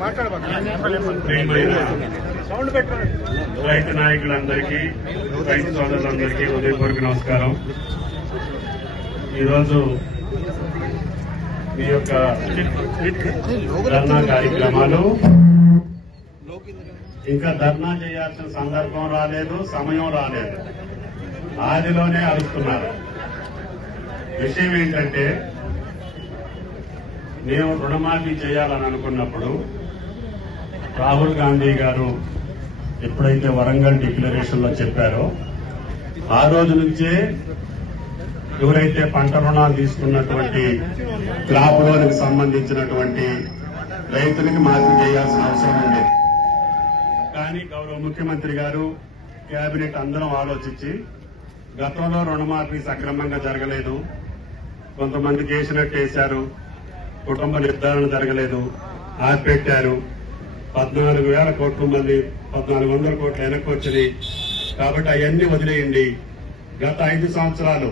రైతు నాయకులందరికీ రైతు సోదరులందరికీ ఉదయపూర్వక నమస్కారం ఈరోజు మీ యొక్క ధర్నా కార్యక్రమాలు ఇంకా ధర్నా చేయాల్సిన సందర్భం రాలేదు సమయం రాలేదు ఆదిలోనే అరుస్తున్నారు విషయం ఏంటంటే మేము రుణమాఫీ చేయాలని అనుకున్నప్పుడు రాహుల్ గాంధీ గారు ఎప్పుడైతే వరంగల్ లో చెప్పారో ఆ రోజు నుంచే ఎవరైతే పంట రుణాలు తీసుకున్నటువంటి క్రాప్ లోన్కి సంబంధించినటువంటి రైతులకి మాఫీ చేయాల్సిన అవసరం ఉంది కానీ గౌరవ ముఖ్యమంత్రి గారు కేబినెట్ అందరం ఆలోచించి గతంలో రుణమాఫీ సక్రమంగా జరగలేదు కొంతమంది చేసినట్టు వేశారు కుటుంబ నిర్ధారణ జరగలేదు ఆపెట్టారు పద్నాలుగు వేల కోట్లు మంది పద్నాలుగు వందల కోట్లు వెనక్కి వచ్చినాయి కాబట్టి అవన్నీ వదిలేయండి గత ఐదు సంవత్సరాలు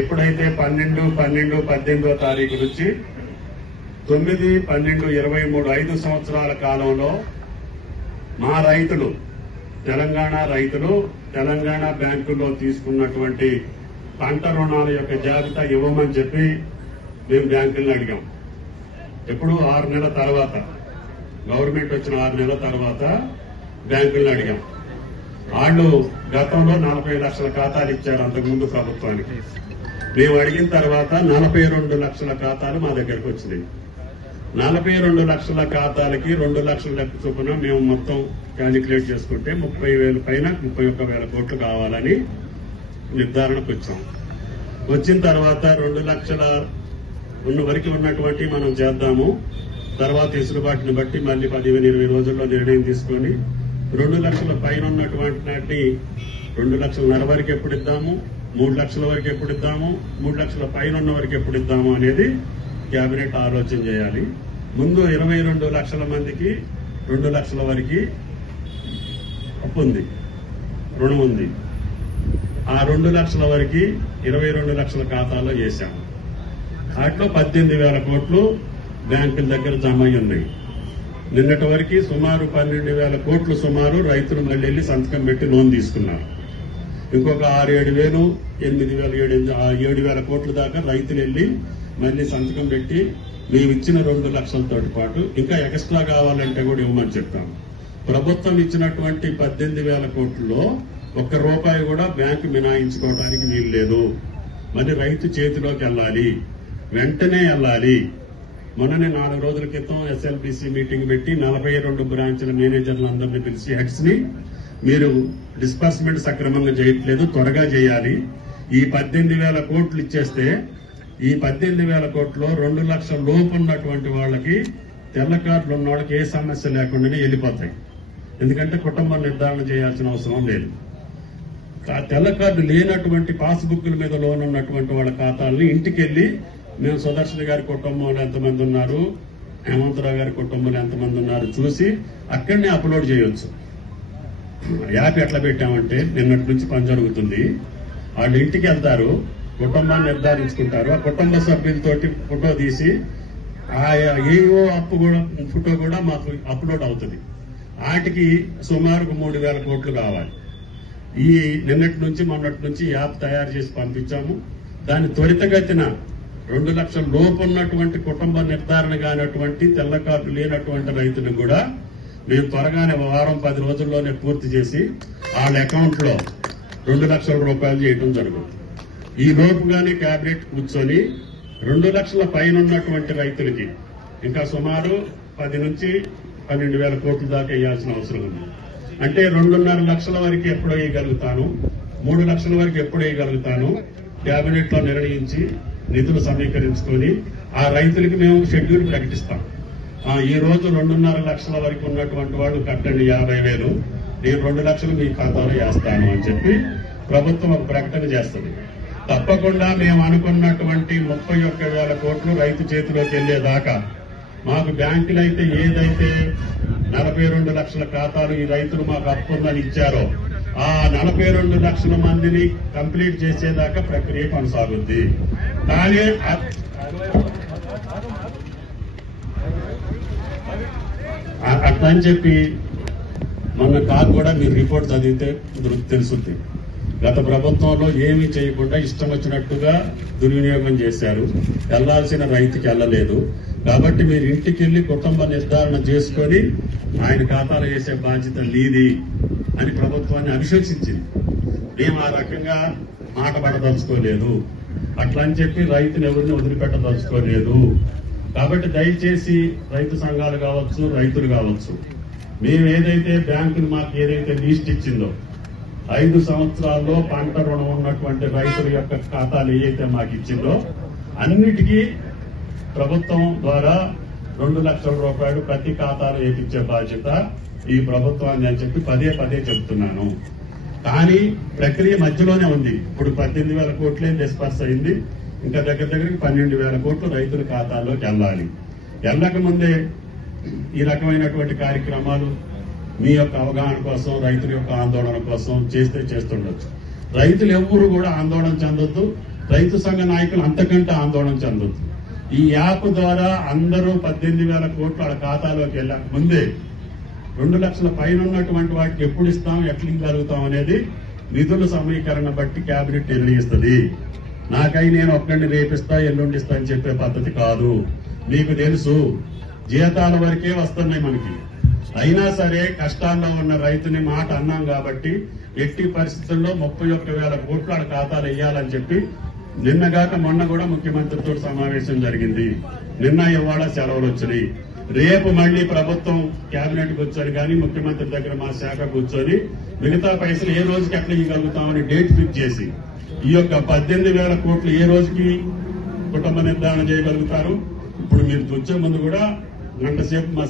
ఎప్పుడైతే పన్నెండు పన్నెండు పద్దెనిమిదో తారీఖు నుంచి తొమ్మిది పన్నెండు ఇరవై మూడు ఐదు సంవత్సరాల కాలంలో మా రైతులు తెలంగాణ రైతులు తెలంగాణ బ్యాంకుల్లో తీసుకున్నటువంటి పంట రుణాల యొక్క జాబితా ఇవ్వమని చెప్పి మేము బ్యాంకులను అడిగాం ఎప్పుడు ఆరు నెలల తర్వాత గవర్నమెంట్ వచ్చిన ఆరు నెలల తర్వాత బ్యాంకులను అడిగాం వాళ్ళు గతంలో నలభై లక్షల ఖాతాలు ఇచ్చారు అంతకుముందు ప్రభుత్వానికి మేము అడిగిన తర్వాత నలభై రెండు లక్షల ఖాతాలు మా దగ్గరకు వచ్చినాయి నలభై రెండు లక్షల ఖాతాలకి రెండు లక్షల చొప్పున మేము మొత్తం క్యాలిక్యులేట్ చేసుకుంటే ముప్పై వేల పైన ముప్పై ఒక్క వేల కోట్లు కావాలని నిర్ధారణకు వచ్చాం వచ్చిన తర్వాత రెండు లక్షల ఉన్న వరకు ఉన్నటువంటి మనం చేద్దాము తర్వాత వెసులుబాటును బట్టి మళ్ళీ పదిహేను ఇరవై రోజుల్లో నిర్ణయం తీసుకొని రెండు లక్షల పైన ఉన్నటువంటి రెండు లక్షల నెల వరకు ఎప్పుడు ఇద్దాము మూడు లక్షల వరకు ఎప్పుడు ఇద్దాము మూడు లక్షల పైన ఉన్న వరకు ఎప్పుడు ఇద్దాము అనేది కేబినెట్ ఆలోచన చేయాలి ముందు ఇరవై రెండు లక్షల మందికి రెండు లక్షల వరకు అప్పు ఉంది రుణం ఉంది ఆ రెండు లక్షల వరకు ఇరవై రెండు లక్షల ఖాతాలో చేశాము దాంట్లో పద్దెనిమిది వేల కోట్లు బ్యాంకుల దగ్గర జమ అయి ఉన్నాయి నిన్నటి వరకు సుమారు పన్నెండు వేల కోట్లు సుమారు రైతులు మళ్ళీ వెళ్ళి సంతకం పెట్టి లోన్ తీసుకున్నారు ఇంకొక ఆరు ఏడు వేలు ఎనిమిది వేల ఏడు ఏడు వేల కోట్ల దాకా రైతులు వెళ్ళి మళ్ళీ సంతకం పెట్టి మేము ఇచ్చిన రెండు లక్షలతో పాటు ఇంకా ఎక్స్ట్రా కావాలంటే కూడా ఇవ్వమని చెప్తాం ప్రభుత్వం ఇచ్చినటువంటి పద్దెనిమిది వేల కోట్లలో ఒక్క రూపాయి కూడా బ్యాంకు మినాయించుకోవడానికి వీలు లేదు మరి రైతు చేతిలోకి వెళ్ళాలి వెంటనే వెళ్ళాలి మొన్ననే నాలుగు రోజుల క్రితం ఎస్ఎల్బిసి మీటింగ్ పెట్టి నలభై రెండు బ్రాంచ్ల మేనేజర్లందరినీ పిలిచి హెడ్స్ ని మీరు డిస్బర్స్మెంట్ సక్రమంగా చేయట్లేదు త్వరగా చేయాలి ఈ పద్దెనిమిది వేల కోట్లు ఇచ్చేస్తే ఈ పద్దెనిమిది వేల కోట్లు రెండు లక్షల లోపు ఉన్నటువంటి వాళ్ళకి తెల్ల కార్డులు ఉన్న వాళ్ళకి ఏ సమస్య లేకుండానే వెళ్ళిపోతాయి ఎందుకంటే కుటుంబం నిర్ధారణ చేయాల్సిన అవసరం లేదు తెల్ల కార్డు లేనటువంటి పాస్బుక్ల మీద లోన్ ఉన్నటువంటి వాళ్ళ ఖాతాలను ఇంటికెళ్ళి మేము సుదర్శన గారి కుటుంబంలో ఎంతమంది ఉన్నారు హేమంతరావు గారి కుటుంబంలో ఎంతమంది ఉన్నారు చూసి అక్కడనే అప్లోడ్ చేయొచ్చు యాప్ ఎట్లా పెట్టామంటే నిన్నటి నుంచి పని జరుగుతుంది వాళ్ళు ఇంటికి వెళ్తారు కుటుంబాన్ని నిర్ధారించుకుంటారు ఆ కుటుంబ సభ్యులతోటి ఫోటో తీసి ఆయా ఏవో అప్పు కూడా ఫోటో కూడా మాకు అప్లోడ్ అవుతుంది వాటికి సుమారుకు మూడు వేల కోట్లు కావాలి ఈ నిన్నటి నుంచి మొన్నటి నుంచి యాప్ తయారు చేసి పంపించాము దాన్ని త్వరితగతిన రెండు లక్షల లోపు ఉన్నటువంటి కుటుంబ నిర్ధారణ కానటువంటి తెల్ల కార్డు లేనటువంటి రైతులు కూడా మేము త్వరగానే వారం పది రోజుల్లోనే పూర్తి చేసి వాళ్ళ అకౌంట్లో రెండు లక్షల రూపాయలు చేయడం జరుగుతుంది ఈ లోపుగానే క్యాబినెట్ కూర్చొని రెండు లక్షల పైన ఉన్నటువంటి రైతులకి ఇంకా సుమారు పది నుంచి పన్నెండు వేల కోట్ల దాకా వేయాల్సిన అవసరం ఉంది అంటే రెండున్నర లక్షల వరకు ఎప్పుడు వేయగలుగుతాను మూడు లక్షల వరకు ఎప్పుడు వేయగలుగుతాను క్యాబినెట్లో నిర్ణయించి నిధులు సమీకరించుకొని ఆ రైతులకి మేము షెడ్యూల్ ప్రకటిస్తాం ఈ రోజు రెండున్నర లక్షల వరకు ఉన్నటువంటి వాళ్ళు కట్టండి యాభై వేలు నేను రెండు లక్షలు మీ ఖాతాలో వేస్తాను అని చెప్పి ప్రభుత్వం ఒక ప్రకటన చేస్తుంది తప్పకుండా మేము అనుకున్నటువంటి ముప్పై ఒక్క వేల కోట్లు రైతు చేతిలోకి వెళ్లేదాకా మాకు బ్యాంకులైతే అయితే ఏదైతే నలభై రెండు లక్షల ఖాతాలు ఈ రైతులు మాకు అప్పుందని ఇచ్చారో ఆ నలభై రెండు లక్షల మందిని కంప్లీట్ చేసేదాకా ప్రక్రియ కొనసాగుద్ది కానీ అట్లని చెప్పి మొన్న కాదు కూడా మీరు రిపోర్ట్ చదివితే తెలుస్తుంది గత ప్రభుత్వంలో ఏమి చేయకుండా ఇష్టం వచ్చినట్టుగా దుర్వినియోగం చేశారు వెళ్లాల్సిన రైతుకి వెళ్ళలేదు కాబట్టి మీరు ఇంటికి వెళ్ళి కుటుంబ నిర్ధారణ చేసుకొని ఆయన ఖాతాలో వేసే బాధ్యత లీది అని ప్రభుత్వాన్ని అభిశంసించింది మేము ఆ రకంగా మాట పడదలుచుకోలేదు అట్లా అని చెప్పి రైతుని ఎవరిని వదిలిపెట్టదలుచుకోలేదు కాబట్టి దయచేసి రైతు సంఘాలు కావచ్చు రైతులు కావచ్చు మేము ఏదైతే బ్యాంకులు మాకు ఏదైతే లీస్ట్ ఇచ్చిందో ఐదు సంవత్సరాల్లో పంట రుణం ఉన్నటువంటి రైతుల యొక్క ఖాతాలు ఏవైతే మాకు ఇచ్చిందో అన్నిటికీ ప్రభుత్వం ద్వారా రెండు లక్షల రూపాయలు ప్రతి ఖాతాలో వేయించే బాధ్యత ఈ ప్రభుత్వాన్ని అని చెప్పి పదే పదే చెబుతున్నాను కానీ ప్రక్రియ మధ్యలోనే ఉంది ఇప్పుడు పద్దెనిమిది వేల కోట్లే డిస్పర్స్ అయింది ఇంకా దగ్గర దగ్గరికి పన్నెండు వేల కోట్లు రైతుల ఖాతాల్లోకి వెళ్ళాలి వెళ్ళక ముందే ఈ రకమైనటువంటి కార్యక్రమాలు మీ యొక్క అవగాహన కోసం రైతుల యొక్క ఆందోళన కోసం చేస్తే చేస్తుండొచ్చు రైతులు ఎవరు కూడా ఆందోళన చెందొద్దు రైతు సంఘ నాయకులు అంతకంటే ఆందోళన చెందొద్దు ఈ యాప్ ద్వారా అందరూ పద్దెనిమిది వేల కోట్లు వాళ్ళ ఖాతాలోకి వెళ్ళక ముందే రెండు లక్షల పైన ఉన్నటువంటి వాటికి ఎప్పుడు ఇస్తాం ఎట్లా కలుగుతాం అనేది నిధుల సమీకరణ బట్టి కేబినెట్ నిర్ణయిస్తుంది నాకై నేను ఒక్కడిని రేపిస్తా ఎల్లుండిస్తా అని చెప్పే పద్ధతి కాదు నీకు తెలుసు జీతాల వరకే వస్తున్నాయి మనకి అయినా సరే కష్టాల్లో ఉన్న రైతుని మాట అన్నాం కాబట్టి ఎట్టి పరిస్థితుల్లో ముప్పై ఒక్క వేల కోట్ల ఖాతాలు వేయాలని చెప్పి నిన్నగాక మొన్న కూడా ముఖ్యమంత్రితో సమావేశం జరిగింది నిన్న ఇవాళ సెలవులు వచ్చినాయి రేపు మళ్లీ ప్రభుత్వం కేబినెట్ కూర్చొని కానీ ముఖ్యమంత్రి దగ్గర మా శాఖ కూర్చొని మిగతా పైసలు ఏ రోజుకి ఎట్లా ఇవ్వగలుగుతామని డేట్ ఫిక్స్ చేసి ఈ యొక్క పద్దెనిమిది వేల కోట్లు ఏ రోజుకి కుటుంబ నిర్ధారణ చేయగలుగుతారు ఇప్పుడు మీరు వచ్చే ముందు కూడా గంట సేపు మా